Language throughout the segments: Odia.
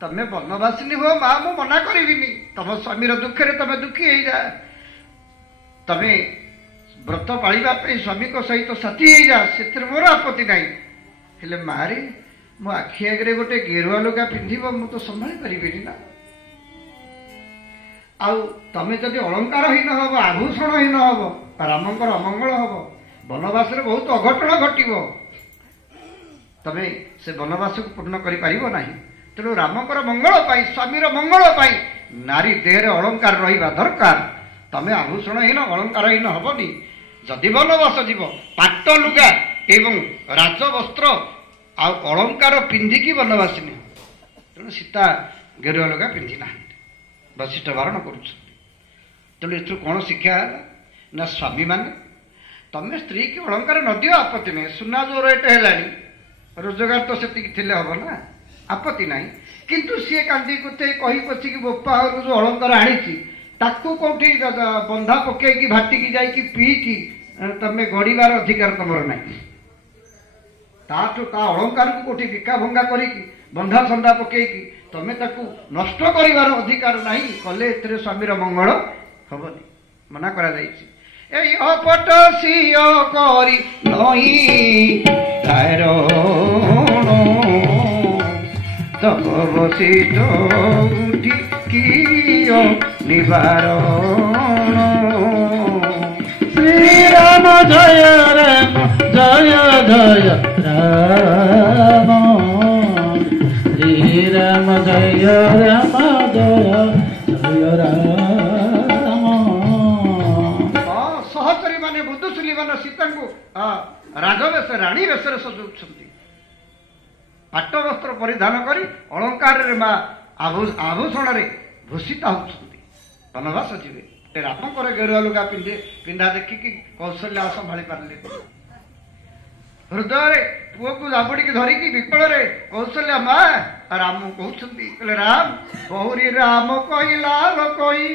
तमें वनवासिनी हो माँ मु मना करिविनी तम स्वामीर दुखे तमें दुखी हो जा तमें व्रत पालिबा स्वामी को सहित साथी हो जा से मोर आपत्ति ना हेले मारे मो आखि आगे गोटे गेरुआ लुगा पिंधिब मु तो संभाली पारिबिनी ना आउ तमें जदि अलंकारहीन हम आभूषणहीन हम रामंकर अमंगल हम वनवास बहुत अघटन घटव तमें से वनवास को पूर्ण कर तेणु रामंकर मंगल स्वामीर मंगल नारी देहरे अलंकार रहा दरकार तमें आभूषणहीन अलंकारहीन हेनी जदि वनवास जीव पाट लुगा एवं राजवस्त्र आ अलंकार पिंधिकी वनवासिनी तेणु सीता गेरुआ लुगा पिंधि ना वशिष्ठ वारण करूँ एथु कौन शिक्षा है ना स्वामी माने तमें स्त्री की अलंकार न दियो आपत्ति नहीं सुना जो रेट है रोजगार तो से हम ना आपत्ति ना किंतु सी कांदी कुते कही पची कि बोपा जो अलंकार आनी ताकू कौटी बंधा पकईकी भाटिकी जाइकी पीकी तमें गड़बार अधिकार तुमर ना ताठू ता अलंकार को कौटी बिका भंगा करिकी बंधा छंदा पकईकी तमें ताकू नष्ट करिवार अधिकार नहीं कले एथिरे स्वामीर मंगल हबनी मना करा जाइछि एई अपट सिय करी नई तारण तब बसित उठी कियो निवारण श्री राम जय राम जय जय राम श्री राम जय राम जय जय राम सहचरी माने बुद्धुशुली मान सीता को राजवेश राणी वेश सजाउछंती पाट वस्त्र परिधान करी अलंकार रे माँ आभूषण रे भूषिता होती वनवास जीवे रामकर गेरुआ लुगा पिंधा देखिकी कौशल्या संभाली पारे हृदय पुओ को जाबुड़ी धरिकी विकल रे कौशल्या माँ राम कहते राम बहुरी राम कहला कही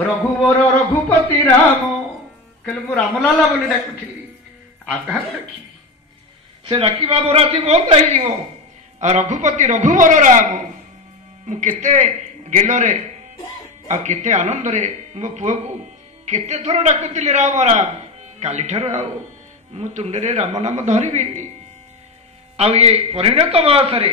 रघुवर रघुपति राम कहले मु रामलाला बोली डाकुली आगा डाकी से डाकिबा मोर आज बंद हो रघुपति रघुवर राम मु केते गेलरे आ केते आनंद रे मो पुओ को केते थर डाकुली राम राम काली ठार मु तुंडे राम नाम धरबिनी आउ ये परिणत बयस रे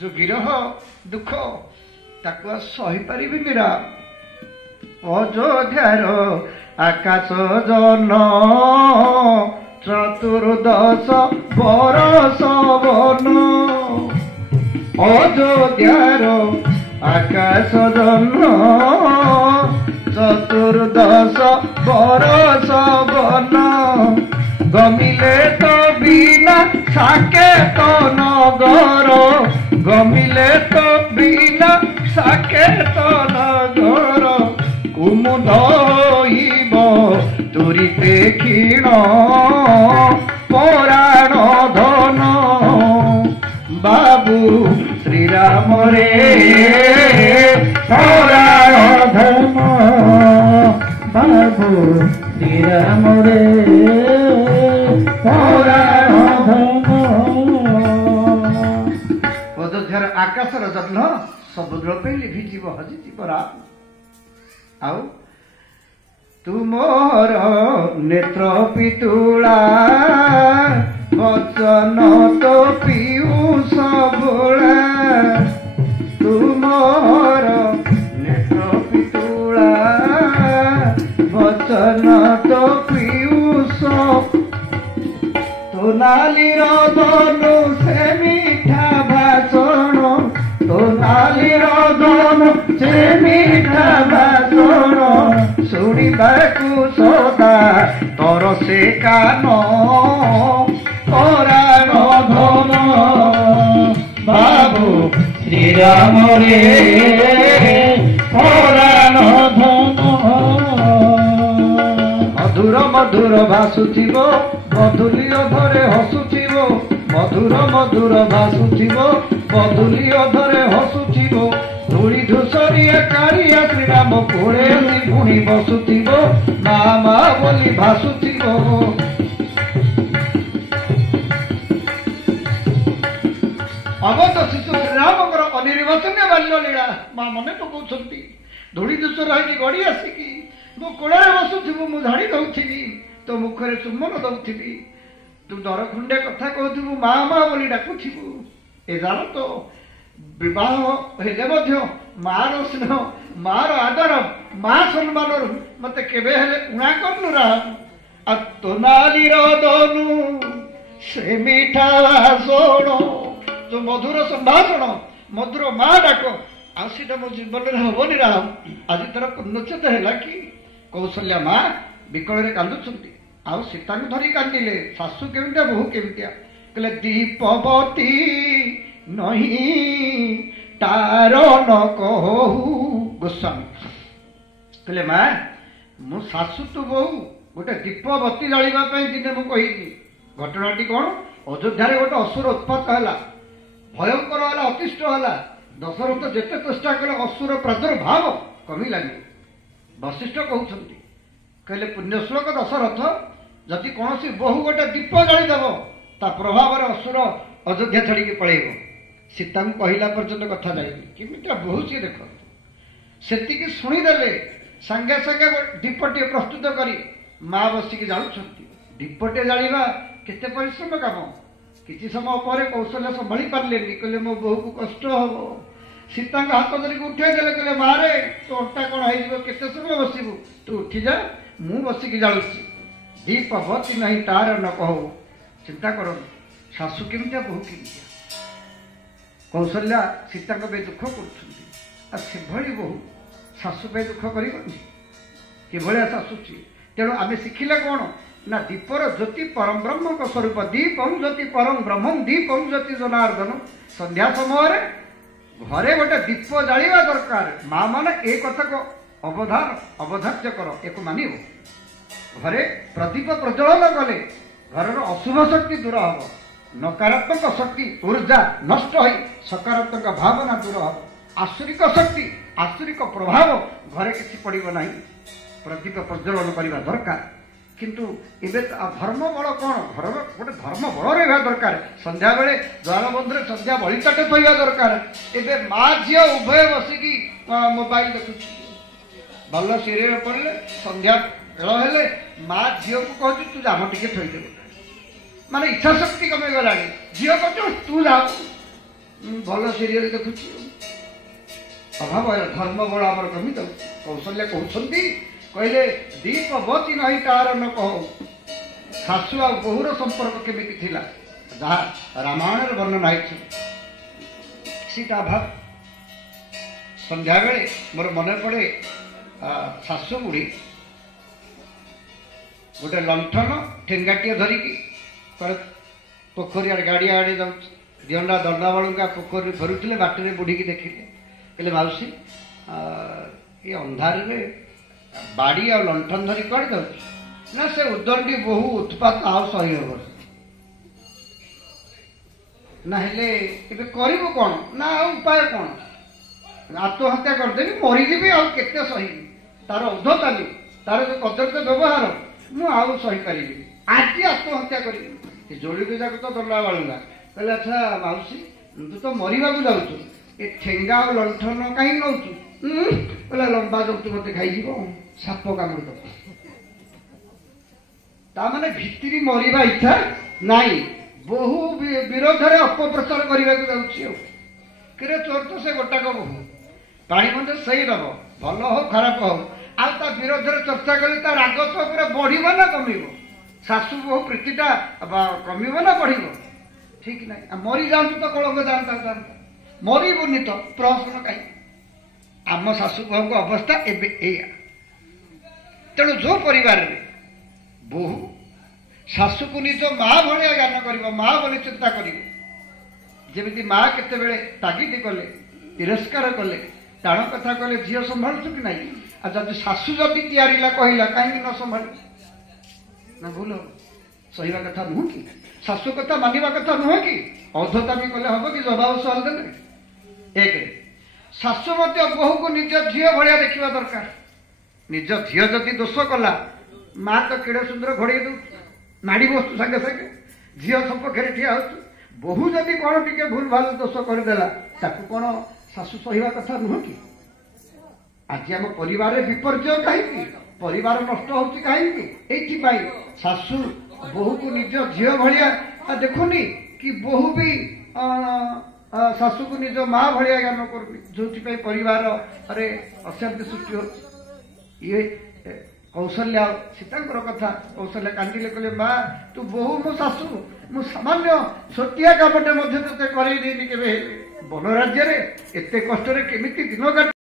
जो विरह दुख ताकू सही पारिबिनी राम अयोध्यार आकाश जन चतुर्दश बरस वन अयोध्यार आकाश जन चतुर्दश बरस वन गमिले तो बिना साकेत नगर गमिले तो बिना साकेत नगर कुमुदईब तुरीते क्षीण पराण धन बाबू श्रीराम रे पराण धन बाबू श्रीराम रे पराण धन अयोध्यार आकाशर जत्न समुद्र पे लिभिजीव हजिजीव राम आउ तुमर नेत्र पितुला वचन तो पीयूष बोला तुमर नेत्र पितुला वचन तो पीयूष तो नालीर धनु से मीठा भाषण तो नालीर धनु से मीठा भाषण शुणिबाकू सदा तोर से कान पराण धन बाबू श्रीराम रे पराण धन मधुर मधुर भासुथिब मधुली अधरे हसुथिब मधुर मधुर भासुथिब मधुली अधरे हसुथिब धूली धूसरिया कारिया श्रीराम कोड़े पुणी बसुथिब मा मा बोली भासुथिब अवध शिशु श्रीराम अनिर्वचनीय ବାଲ୍ୟ ଲୀଳା ମା ମନେ ପକାଉଛନ୍ତି। ଧୂଳି ଦୂଷର ହେଇକି ଗଡ଼ି ଆସିକି ମୋ କୋଳରେ ବସୁଥିବୁ, ମୁଁ ଝାଡ଼ି ଦଉଥିବି, ତୋ ମୁଖରେ ଚୁମ୍ବନ ଦଉଥିବି, ତୁ ଦର ଖୁଣ୍ଡେ କଥା କହୁଥିବୁ, ମା ମା ବୋଲି ଡାକୁଥିବୁ। ଏ ଜାଣ ତ ବିବାହ ହେଲେ ମଧ୍ୟ ମାର ସ୍ନେହ, ମାର ଆଦର, ମା ସମ୍ମାନରୁ ମତେ କେବେ ହେଲେ ଉଣା କରୁନୁ ରା। ଆଉ ତୋ ନାରୀର ଦନୁ ସେ ମିଠା ଭାଷଣ, ଯୋଉ ମଧୁର ସମ୍ଭାଷଣ, ମଧୁର ମା ଡାକ, ଆଉ ସେଟା ମୋ ଜୀବନରେ ହବନି ରା। ଆଜି ତାର ପୂର୍ଣ୍ଣଚ୍ଛେଦ ହେଲା କି? କୌଶଲ୍ୟା ମା ବିକଳରେ କାନ୍ଦୁଛନ୍ତି। ଆଉ ସୀତାଙ୍କୁ ଧରି କାନ୍ଦିଲେ। ଶାଶୁ କେମିତିଆ, ବୋହୂ କେମିତିଆ? କହିଲେ ଦୀପବତୀ ନହିଁ ତାର ନ କହୁ। ଗୋସ୍ୱାମୀ କହିଲେ ମା, ମୁଁ ଶାଶୁ ତୁ ବୋହୂ, ଗୋଟେ ଦୀପବତୀ ଜାଳିବା ପାଇଁ ଦିନେ ମୁଁ କହିଲି। ଘଟଣାଟି କ'ଣ? ଅଯୋଧ୍ୟାରେ ଗୋଟେ ଅସୁର ଉତ୍ପାତ ହେଲା, ଭୟଙ୍କର ହେଲା, ଅତିଷ୍ଠ ହେଲା। ଦଶରଥ ଯେତେ ଚେଷ୍ଟା କଲେ ଅସୁର ପ୍ରାଦୁର୍ଭାବ କମିଲାନି। ବଶିଷ୍ଠ କହୁଛନ୍ତି, କହିଲେ ପୁଣ୍ୟଶ୍ଲୋକ ଦଶରଥ, ଯଦି କୌଣସି ବୋହୂ ଗୋଟେ ଦୀପ ଜାଳିଦେବ, ତା ପ୍ରଭାବରେ ଅସୁର ଅଯୋଧ୍ୟା ଛାଡ଼ିକି ପଳେଇବ। ସୀତାଙ୍କୁ କହିଲା ପର୍ଯ୍ୟନ୍ତ କଥା ଯାଇନି। କେମିତିଆ ବୋହୂ ସିଏ ଦେଖନ୍ତୁ। ସେତିକି ଶୁଣିଦେଲେ ସାଙ୍ଗେ ସାଙ୍ଗେ ଦୀପଟିଏ ପ୍ରସ୍ତୁତ କରି ମା ବସିକି ଜାଳୁଛନ୍ତି। ଦୀପଟିଏ ଜାଳିବା କେତେ ପରିଶ୍ରମ କାମ। କିଛି ସମୟ ପରେ କୌଶଲ୍ୟା ସମ୍ଭାଳି ପାରିଲେନି, କହିଲେ ମୋ ବୋହୂକୁ କଷ୍ଟ ହବ। ସୀତାଙ୍କ ହାତ ଧରିକି ଉଠେଇ ଦେଲେ, କହିଲେ ମା ରେ, ତୋ ଅଣ୍ଟା କ'ଣ ହେଇଯିବ, କେତେ ସମୟ ବସିବୁ, ତୁ ଉଠିଯା, ମୁଁ ବସିକି ଜାଳୁଛି। ଦୀପବତୀ ନାହିଁ ତାର ନ କହୁ। ଚିନ୍ତା କରନ୍ତୁ, ଶାଶୁ କେମିତିଆ, ବୋହୂ କେମିତିଆ। କୌଶଲ୍ୟା ସୀତାଙ୍କ ପାଇଁ ଦୁଃଖ କରୁଛନ୍ତି। ଆଉ ସେଭଳି ବୋହୂ ଶାଶୁ ପାଇଁ ଦୁଃଖ କରିବନି? କିଭଳିଆ ଶାଶୁ ସିଏ। ତେଣୁ ଆମେ ଶିଖିଲେ କ'ଣ ନା, ଦୀପର ଜ୍ୟୋତି ପରମ ବ୍ରହ୍ମଙ୍କ ସ୍ୱରୂପ। ଦୀପଂ ଜ୍ୟୋତି ପରମ ବ୍ରହ୍ମଂ ଦୀପଂ ଜ୍ୟୋତି ଜନାର୍ଦ୍ଦନ। ସନ୍ଧ୍ୟା ସମୟରେ ଘରେ ଗୋଟେ ଦୀପ ଜାଳିବା ଦରକାର। ମା ମାନେ ଏ କଥାକୁ ଅବଧାର୍ଯ୍ୟ କର, ଏକୁ ମାନିବ। ଘରେ ପ୍ରଦୀପ ପ୍ରଜ୍ୱଳନ କଲେ ଘରର ଅଶୁଭ ଶକ୍ତି ଦୂର ହେବ, ନକାରାତ୍ମକ ଶକ୍ତି ଊର୍ଜା ନଷ୍ଟ ହୋଇ ସକାରାତ୍ମକ ଭାବନା ଦୂର ହେବ। ଆସୁରିକ ଶକ୍ତି, ଆସୁରିକ ପ୍ରଭାବ ଘରେ କିଛି ପଡ଼ିବ ନାହିଁ। ପ୍ରଦୀପ ପ୍ରଜ୍ୱଳନ କରିବା ଦରକାର। କିନ୍ତୁ ଏବେ ଧର୍ମ ବଳ କ'ଣ? ଘରର ଗୋଟେ ଧର୍ମ ବଳ ରହିବା ଦରକାର। ସନ୍ଧ୍ୟାବେଳେ ଦ୍ୱାର ବନ୍ଧରେ ସନ୍ଧ୍ୟା ବଳିତାଟେ ଥୋଇବା ଦରକାର। ଏବେ ମା ଝିଅ ଉଭୟ ବସିକି ମୋବାଇଲ ଦେଖୁଛି। ଭଲ ସିରିଏଲ ପଡ଼ିଲେ ସନ୍ଧ୍ୟା ବେଳ ହେଲେ ମା ଝିଅକୁ କହୁଛି ତୁ ଜାମ ଟିକେ ଥୋଇଦେବୁ। ମାନେ ଇଚ୍ଛା ଶକ୍ତି କମିଗଲାଣି। ଝିଅ କହୁଛୁ ତୁ ଯାଉ, ଭଲ ସିରିଏଲ ଦେଖୁଛି। ଅଭାବ ଧର୍ମ ବଳ ଆମର କମି ଯାଉଛି। କୌଶଲ୍ୟା କହୁଛନ୍ତି, କହିଲେ ଦୀପବତୀ ନାହିଁ ତାର ନ କହୁ। ଶାଶୁ ଆଉ ବୋହୂର ସମ୍ପର୍କ କେମିତି ଥିଲା, ଯାହା ରାମାୟଣରେ ବର୍ଣ୍ଣନା ହେଇଛି ସେଇଟା ଅଭାବ। ସନ୍ଧ୍ୟାବେଳେ ମୋର ମନେ ପଡ଼େ ଶାଶୁ ବୁଢ଼ୀ ଗୋଟେ ଲଣ୍ଠନ ଠେଙ୍ଗାଟିଏ ଧରିକି ପୋଖରୀ ଆଡ଼େ ଗାଡ଼ି ଆଡ଼େ ଯାଉଛି। ଦିଅଣ୍ଡା ଦଣ୍ଡାବାଳୁଙ୍କା ପୋଖରୀ ଧରୁଥିଲେ, ବାଟରେ ବୁଢ଼ୀକି ଦେଖିଲେ, କହିଲେ ମାଉସୀ ଏ ଅନ୍ଧାରରେ ବାଡ଼ି ଆଉ ଲଣ୍ଠନ ଧରି କୁଆଡ଼େ ଯାଉଛି? ନା ସେ ଉଦଣ୍ଡି ବୋହୂ ଉତ୍ପାତ ଆଉ ସହି ହେବ ନା। ହେଲେ ଏବେ କରିବୁ କ'ଣ? ନା ଆଉ ଉପାୟ କ'ଣ? ଆତ୍ମହତ୍ୟା କରିଦେବି, ମରିଯିବି, ଆଉ କେତେ ସହିବି। ତାର ଉଦ୍ଧତାଲି, ତାର ଯୋଉ କଦର୍ଯ୍ୟ ବ୍ୟବହାର ମୁଁ ଆଉ ସହିପାରିବିନି, ଆଜି ଆତ୍ମହତ୍ୟା କରିବି। ସେ ଯୋଡ଼ିକୁ ଯାକ ତ ଦଣ୍ଡା ବାଳୁଙ୍ଗା କହିଲେ, ଆଚ୍ଛା ମାଉସୀ ତୁ ତ ମରିବାକୁ ଯାଉଛୁ, ଏ ଠେଙ୍ଗା ଆଉ ଲଣ୍ଠନ କାହିଁକି ନଉଛୁ? କହିଲା ଲମ୍ବା ଜନ୍ତୁ ମତେ ଖାଇଯିବ, ସାପ କାମୁଡ଼ି ଦବ। ତାମାନେ ଭିତିରି ମରିବା ଇଚ୍ଛା ନାହିଁ, ବୋହୂ ବିରୋଧରେ ଅପପ୍ରଚାର କରିବାକୁ ଯାଉଛି। ଆଉ କିରେ ଚୋର ତ ସେ ଗୋଟାକ ବୋହୂ, ପାଣି ମଧ୍ୟ ସେଇ ଦବ, ଭଲ ହଉ ଖରାପ ହଉ। ଆଉ ତା ବିରୋଧରେ ଚର୍ଚ୍ଚା କଲେ ତା ରାଗ ତ ପୁରା ବଢିବ ନା କମିବ? ଶାଶୁ ବୋହୂ ପ୍ରୀତିଟା କମିବ ନା ବଢିବ? ଠିକ ନାହିଁ। ଆଉ ମରିଯାଆନ୍ତୁ ତ କଳଙ୍କ ଯାଆନ୍ତା, ମରିବୁନି ତ ପ୍ରହସନ କାହିଁ? ଆମ ଶାଶୁ ବୋହୂଙ୍କ ଅବସ୍ଥା ଏବେ ଏଇଆ। ତେଣୁ ଯୋଉ ପରିବାରରେ ବୋହୂ ଶାଶୁକୁ ନିଜ ମା ଭଳିଆ ଜ୍ଞାନ କରିବ, ମା ବୋଲି ଚିନ୍ତା କରିବ, ଯେମିତି ମା କେତେବେଳେ ତାଗିଦ କଲେ, ତିରସ୍କାର କଲେ, ଟାଣ କଥା କଲେ ଝିଅ ସମ୍ଭାଳୁଛୁ କି ନାହିଁ? ଆଉ ଯଦି ଶାଶୁ ଯଦି ତିଆରିଲା କହିଲା, କାହିଁକି ନ ସମ୍ଭାଳିବ? ନା ଭୁଲ ସହିବା କଥା ନୁହଁ କି? ଶାଶୁ କଥା ମାନିବା କଥା ନୁହଁ କି? ଅଧତାମି କଲେ ହବ କି? ଜବାବ ସୱାଲ ଦେଲେ। ଏକରେ ଶାଶୁ ମଧ୍ୟ ବୋହୂକୁ ନିଜ ଝିଅ ଭଳିଆ ଦେଖିବା ଦରକାର। ନିଜ ଝିଅ ଯଦି ଦୋଷ କଲା, ମା ତ କେଡ଼େ ସୁନ୍ଦର ଘୋଡ଼େଇ ଦଉଛି, ମାଡ଼ି ବସୁ ସାଙ୍ଗେ ସାଙ୍ଗେ, ଝିଅ ସପକ୍ଷରେ ଠିଆ ହଉଛି। ବୋହୂ ଯଦି କ'ଣ ଟିକେ ଭୁଲ ଭାଲ ଦୋଷ କରିଦେଲା, ତାକୁ କ'ଣ ଶାଶୁ ସହିବା କଥା ନୁହଁ କି? ଆଜି ଆମ ପରିବାରରେ ବିପର୍ଯ୍ୟୟ କାହିଁକି? ପରିବାର ନଷ୍ଟ ହଉଛି କାହିଁକି? ଏଇଥିପାଇଁ ଶାଶୁ ବୋହୂକୁ ନିଜ ଝିଅ ଭଳିଆ ଦେଖୁନି କି ବୋହୂ ବି ଶାଶୁକୁ ନିଜ ମା ଭଳିଆ ଜ୍ଞାନ କରୁନି, ଯୋଉଥିପାଇଁ ପରିବାରରେ ଅଶାନ୍ତି ସୃଷ୍ଟି ହଉଛି। ଇଏ କୌଶଲ୍ୟା ସୀତାଙ୍କର କଥା। କୌଶଲ୍ୟା କାନ୍ଦିଲେ କହିଲେ, ମା ତୁ ବୋହୂ ମୋ ଶାଶୁ, ମୁଁ ସାମାନ୍ୟ ଛୋଟିଆ କାମଟେ ମଧ୍ୟ ତତେ କରେଇ ଦେଇନି କେବେ। ବନ ରାଜ୍ୟରେ ଏତେ କଷ୍ଟରେ କେମିତି ଦିନ କାଟ